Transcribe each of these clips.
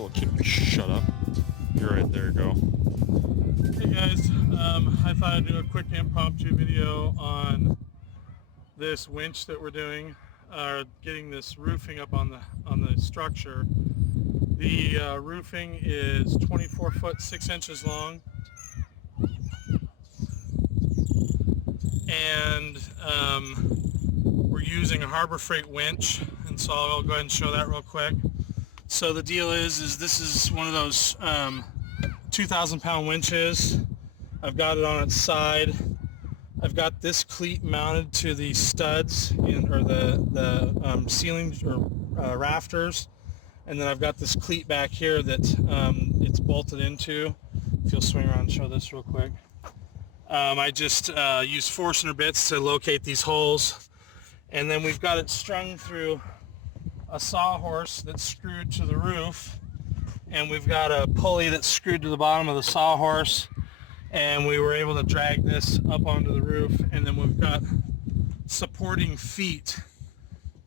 little kid, shut up. You're right there, go. Hey guys, I thought I'd do a quick impromptu video on this winch that we're doing, getting this roofing up on the structure. The roofing is 24 foot 6 inches long, and we're using a Harbor Freight winch, and so I'll go ahead and show that real quick. So the deal is this is one of those 2,000 pound winches. I've got it on its side. I've got this cleat mounted to the studs or the ceilings or rafters, and then I've got this cleat back here that it's bolted into. If you'll swing around and show this real quick. I just use Forstner bits to locate these holes, and then we've got it strung through a sawhorse that's screwed to the roof, and we've got a pulley that's screwed to the bottom of the sawhorse, and we were able to drag this up onto the roof, and then we've got supporting feet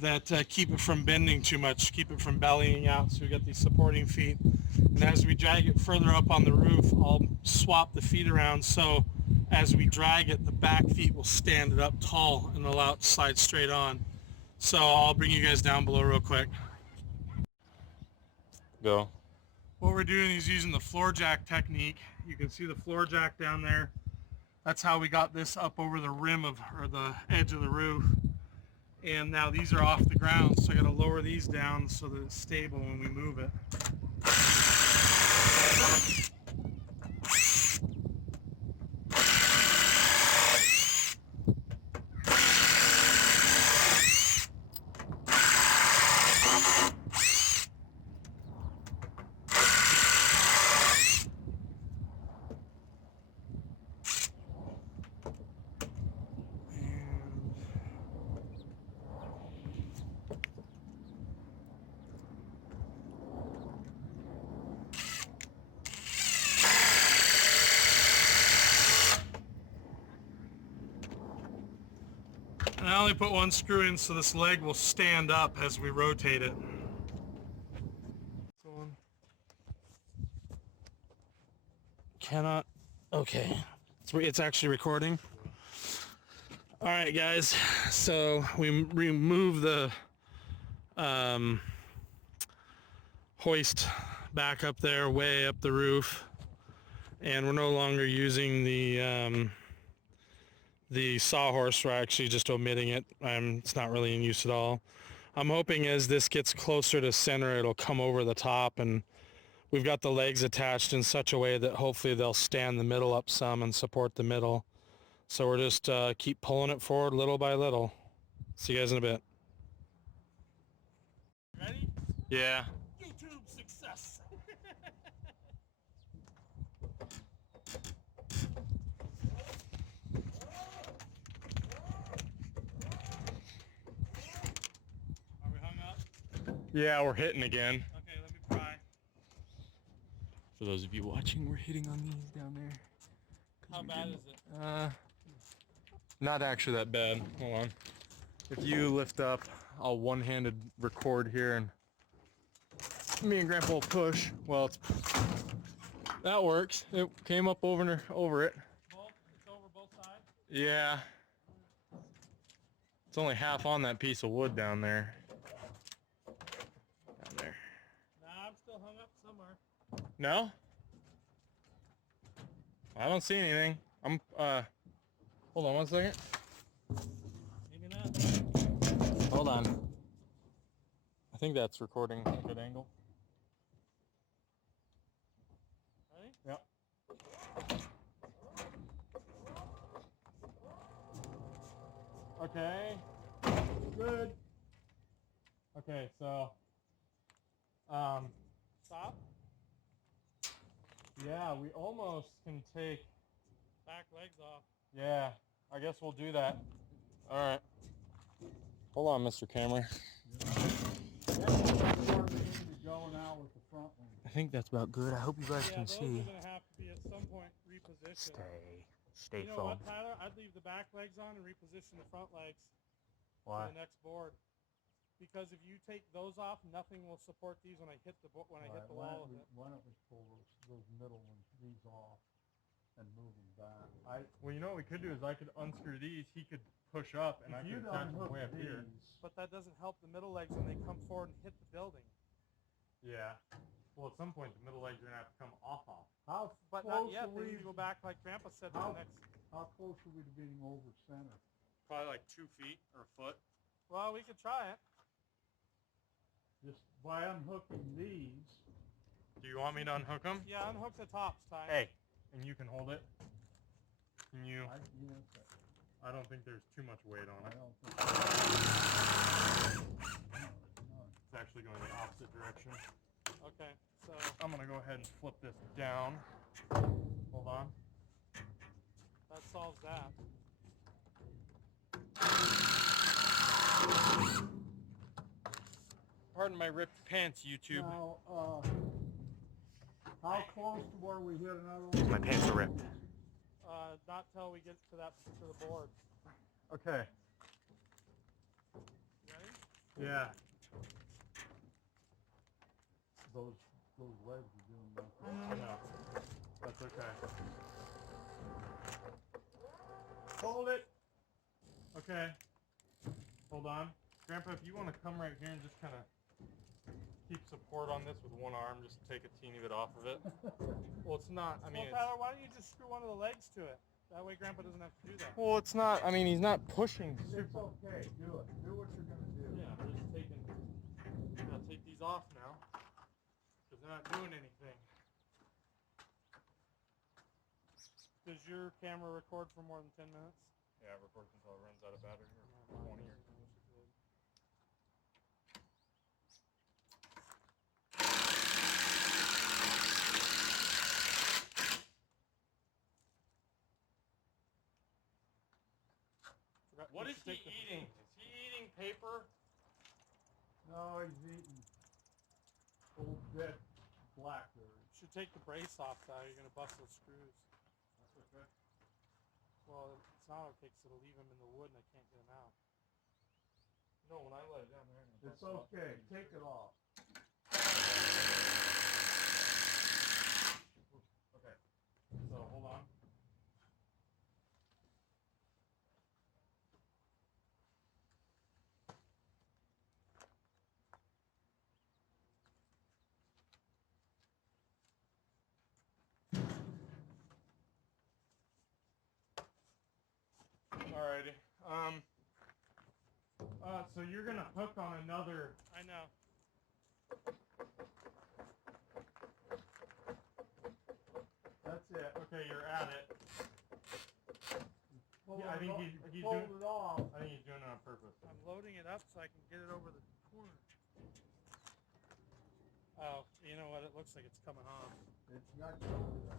that keep it from bending too much, keep it from bellying out. So we got these supporting feet, and as we drag it further up on the roof, I'll swap the feet around, so as we drag it, the back feet will stand it up tall and allow it to slide straight on. So I'll bring you guys down below real quick. Go. What we're doing is using the floor jack technique. You can see the floor jack down there. That's how we got this up over the rim of, or the edge of the roof. And now these are off the ground, so I gotta lower these down so that it's stable when we move it. And I only put one screw in so this leg will stand up as we rotate it. Cannot. Okay. It's actually recording. All right, guys. So we remove the hoist back up there, way up the roof, and we're no longer using the sawhorse. We're actually just omitting it. It's not really in use at all. I'm hoping as this gets closer to center, it'll come over the top, and we've got the legs attached in such a way that hopefully they'll stand the middle up some and support the middle. So we're just keep pulling it forward little by little. See you guys in a bit. Ready? Yeah. YouTube success. Are we hung up? Yeah, we're hitting again. Okay, let me pry. For those of you watching, we're hitting on these down there. How bad is it? Not actually that bad. Hold on. If you lift up, I'll one-handed record here, and me and Grandpa will push. Well, that works. It came up over it. It's over both sides? Yeah. It's only half on that piece of wood down there. Down there. Nah, I'm still hung up somewhere. No? I don't see anything. Hold on one second. Maybe not. Hold on. I think that's recording a good angle. Ready? Yep. Okay. Good. Okay, so Stop. yeah, we almost can take, Back legs off. yeah, I guess we'll do that. All right. Hold on, Mr. Camera. I think that's about good. I hope you guys can Those see. are going to have to be at some point repositioned. Stay You know foam. what, Tyler? I'd leave the back legs on and reposition the front legs Why? to the next board. Because if you take those off, nothing will support these when I hit the hit the wall. Why don't we pull those middle ones, these off, and move them back? Well, you know what we could do is I could unscrew these. He could push up, and I If could you'd attach them unhook way up here. these, But that doesn't help the middle legs when they come forward and hit the building. Yeah. Well, at some point, the middle legs are gonna have to come off. how But close not yet. are They we? need to go back, like Grandpa said, to How- the next. How close are we to being over center? Probably like 2 feet or a foot. Well, we could try it. Just by unhooking these. Do you want me to unhook them? Yeah, unhook the tops, Ty. Hey, and you can hold it. Can you? Yes, I don't think there's too much weight on I it. don't think. No, It's actually going the opposite direction. Okay, so I'm gonna go ahead and flip this down. Hold on. that solves that. Pardon my ripped pants, YouTube. Now, how close to where we hit another one? My pants are ripped. Not till we get to the board. Okay. Ready? Yeah. Those legs are doing nothing. No. That's okay. Hold it. Okay. Hold on. Grandpa, if you want to come right here and just kind of keep support on this with one arm, just take a teeny bit off of it. Well, it's not, I mean, Well, Tyler, why don't you just screw one of the legs to it? That way Grandpa doesn't have to do that. well, it's not, I mean, he's not pushing It's super. okay, do it. Do what you're gonna do. Yeah, we're just taking, I'll take these off now, because they're not doing anything. Does your camera record for more than 10 minutes? Yeah, record until it runs out of battery, or 20 or What is he eating? Is he eating paper? No, he's eating old dead blackberries. Should take the brace off, Tyler. You're going to bust those screws. That's okay. Well, it's not okay because it'll leave them in the wood and I can't get them out. No, when I let it down there. It's okay, take it off. Okay. So hold on. Alrighty. So you're gonna hook on another. I know. That's it. Okay, you're at it. Pull Yeah, I it think off- he's pull doing- it off. I think he's doing it on purpose. I'm loading it up so I can get it over the corner. Oh, you know what? It looks like it's coming off. It's not going to.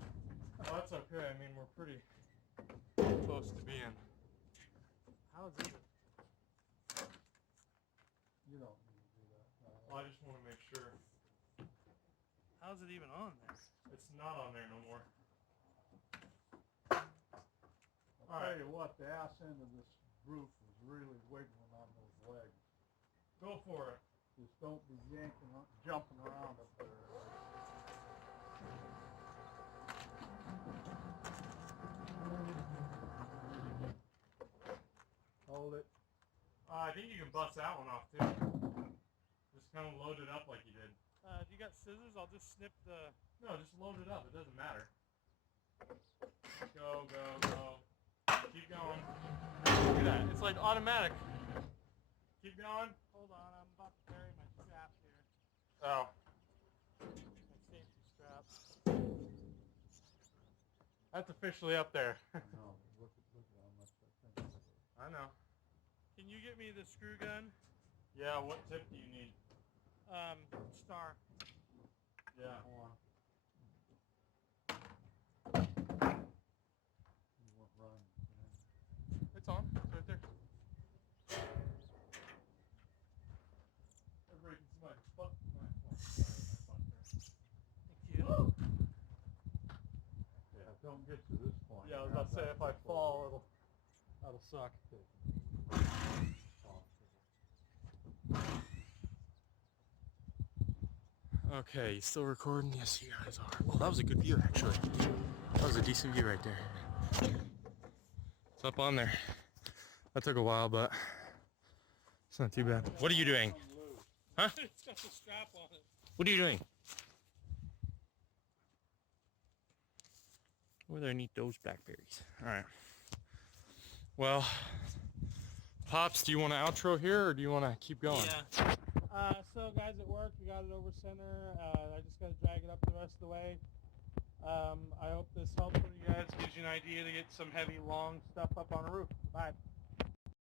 Oh, that's okay. I mean, we're pretty close to being. How is it? You don't need to do that. Well, I just want to make sure How is it even on there? it's not on there no more. I'll tell you what, the ass end of this roof was really wiggling on those legs. Go for it. Just don't be yanking, jumping around up there. Hold it. I think you can bust that one off too. Just kind of load it up like you did. If you got scissors, I'll just snip the... No, just load it up. It doesn't matter. Go, go, go. Keep going. Look at that. It's like automatic. Keep going. Hold on, I'm about to bury my strap here. Oh. My safety strap. That's officially up there. No, look at how much that thing is. I know. Can you get me the screw gun? Yeah, what tip do you need? Star. Yeah, hold on. You won't run. It's on. It's right there. Everybody can see my butt. Thank you. Yeah, don't get to this point. Yeah, I was about to say if I fall, that'll suck. Off. Okay, you still recording? Yes, you guys are. Oh, that was a good view, actually. That was a decent view right there. It's up on there. That took a while, but it's not too bad. What are you doing? Huh? It's got the strap on it. What are you doing? Where do I need those blackberries? All right. Well, Pops, do you want to outro here, or do you want to keep going? Yeah. So guys, it worked. We got it over center. I just got to drag it up the rest of the way. I hope this helps for you guys. Gives you an idea to get some heavy, long stuff up on a roof. Bye.